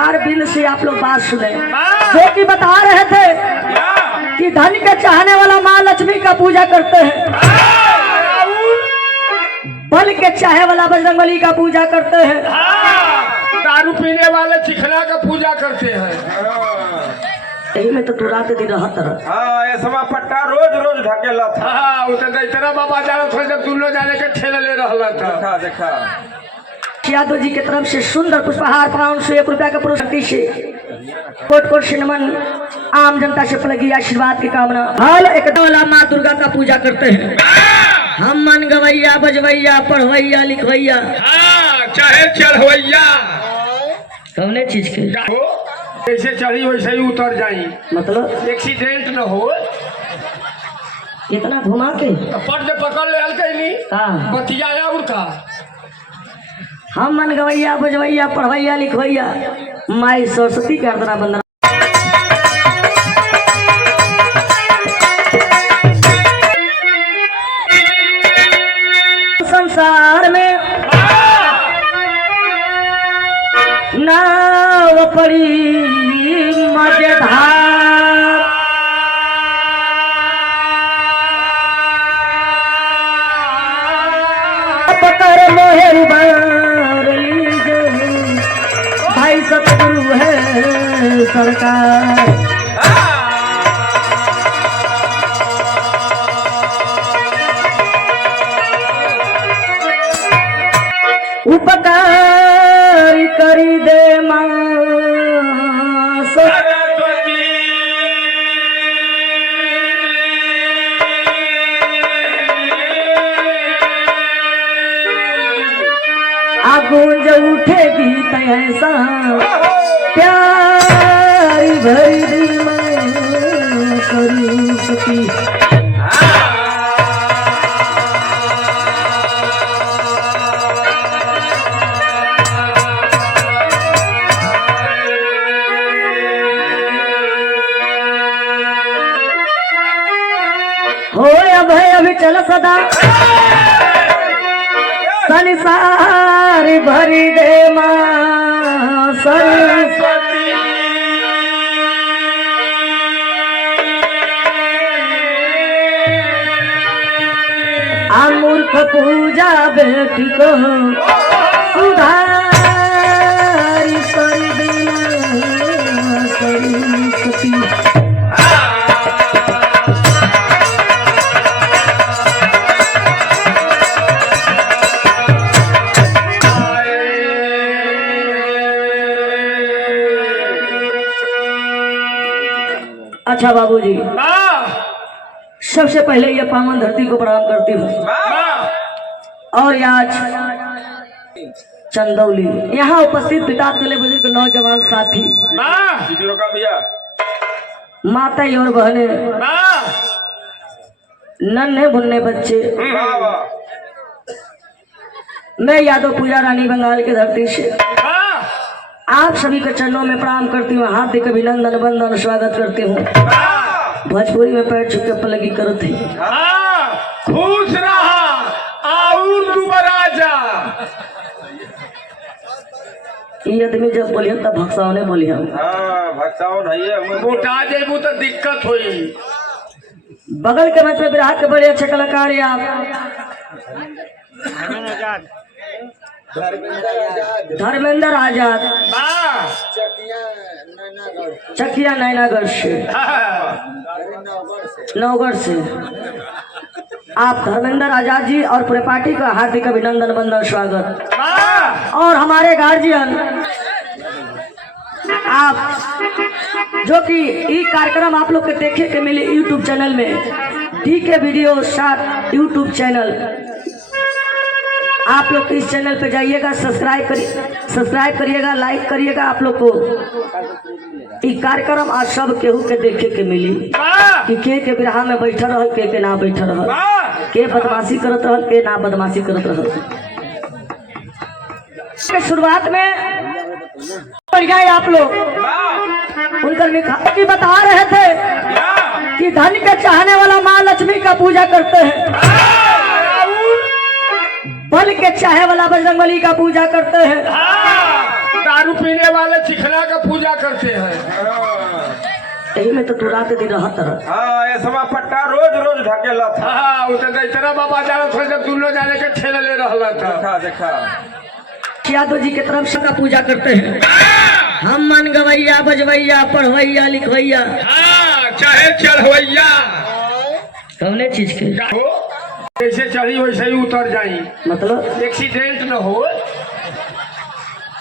ध्यान बिंद से आप लोग बात सुने, जो कि बता रहे थे कि धन के चाहने वाला माँ लक्ष्मी का पूजा करते हैं, बल के चाहे वाला बजरंगबली का पूजा करते हैं, दारू पीने वाले चिखला का पूजा करते हैं। यही में तो तू रात दिन रहत रह। हाँ, ये समा पट्टा रोज रोज ढकेला था। हाँ, वो तो इतना बाबा जाना था जब दोनों जाने के ठेला ले रहा था। देखा देखा यादव जी की तरफ से सुंदर पुष्पहार 501 रुपया के पुरस्कार से कोट कोट से नमन, आम जनता से पलगी आशीर्वाद की कामना। हाल एक वाला माँ दुर्गा का पूजा करते हैं। हम मन गवैया बजवैया पढ़वैया लिखवैया, चाहे चढ़वैया कौने चीज के जैसे चढ़ी वैसे ही उतर जाई, मतलब एक्सीडेंट न हो। इतना घुमा के पट से पकड़ ले हल्के हाँ। बतियाया और का हम मन गवैया बजवैया पढ़वैया लिखवैया माई सरस्वती के अर्दना बंदना। संसार में नाव पड़ी मजेदार, पकड़ मोहर बार लीजिए भाई सतगुरु है सरकार। उपकार करी दे माँ गूंज उठेगी तैसा प्यार भरी दिल में सरस्वती। हो अभय अभी चल सदा संसार भरी दे माँ सरस्वती। मूर्ख पूजा बेटी को सुधारी कर देना सरस्वती। अच्छा बाबूजी, सबसे पहले ये पावन धरती को प्रणाम करती हूँ और आज चंदौली यहाँ उपस्थित पिता के बुजुर्ग नौजवान साथी माता और बहने नन्हे मुन्ने बच्चे, मैं यादव पूजा रानी बंगाल की धरती से आप सभी के चरणों में प्रणाम करती हूँ, हार्दिक अभिनंदन वंदन स्वागत करती हूँ। भोजपुरी में पैर छुप के पलगी करत थी। खुश रहा और दोबारा जा। ये आदमी जब बोलिए तब भक्सावने बोलिए, मोटा जेबू तो दिक्कत हुई। बगल के मंच में विराट के बड़े अच्छे कलाकार हैं आप, धर्मेंद्र आजाद चकिया नैनागढ़ से नवगढ़ से। आप धर्मेंद्र आजाद जी और पूरे पार्टी का हार्दिक अभिनंदन वंदन स्वागत। और हमारे गार्जियन आप जो कि ये कार्यक्रम आप लोग के देखे के मिले यूट्यूब चैनल में, DK video short YouTube channel, आप लोग इस चैनल पे जाइएगा, सब्सक्राइब करिएगा, लाइक करिएगा। आप लोग को ये कार्यक्रम आज सब केहू के देखे के मिली कि के बिरहा में बैठा रह, के ना बैठा रह, के बदमाशी करत रह, के ना बदमाशी करत रह। शुरुआत में आप लोग उनकर निखार की बता रहे थे कि धन के चाहने वाला माँ लक्ष्मी का पूजा करते हैं, बल के चाहे वाला बजरंगबली का पूजा करते हैं, दारू पीने वाले चिखला का पूजा करते हैं। यही में तो तू रात दिन रहत रह। हाँ ये समा पट्टा रोज रोज ढकेला था। हाँ वो तो इतना बाबा जाना था जब दोनों जाने के ठेल ले रहा था। देखा देखा यादव जी की तरफ से का पूजा करते हैं। हम मन गवैया बजवैया पढ़वैया लिखवैया हाँ चाहे चढ़वैया कौने चीज के हो जैसे चढ़ी वैसे ही उतर जाई, मतलब एक्सीडेंट न हो।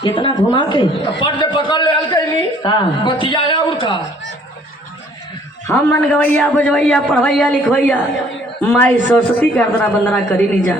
इतना घुमा के पट पकड़ ले हल्के नहीं हाँ। बतियाया उनका। हम मन गवैया बजवैया पढ़वैया लिखवैया माई सरस्वती का अर्दना बंदना करी नहीं जा।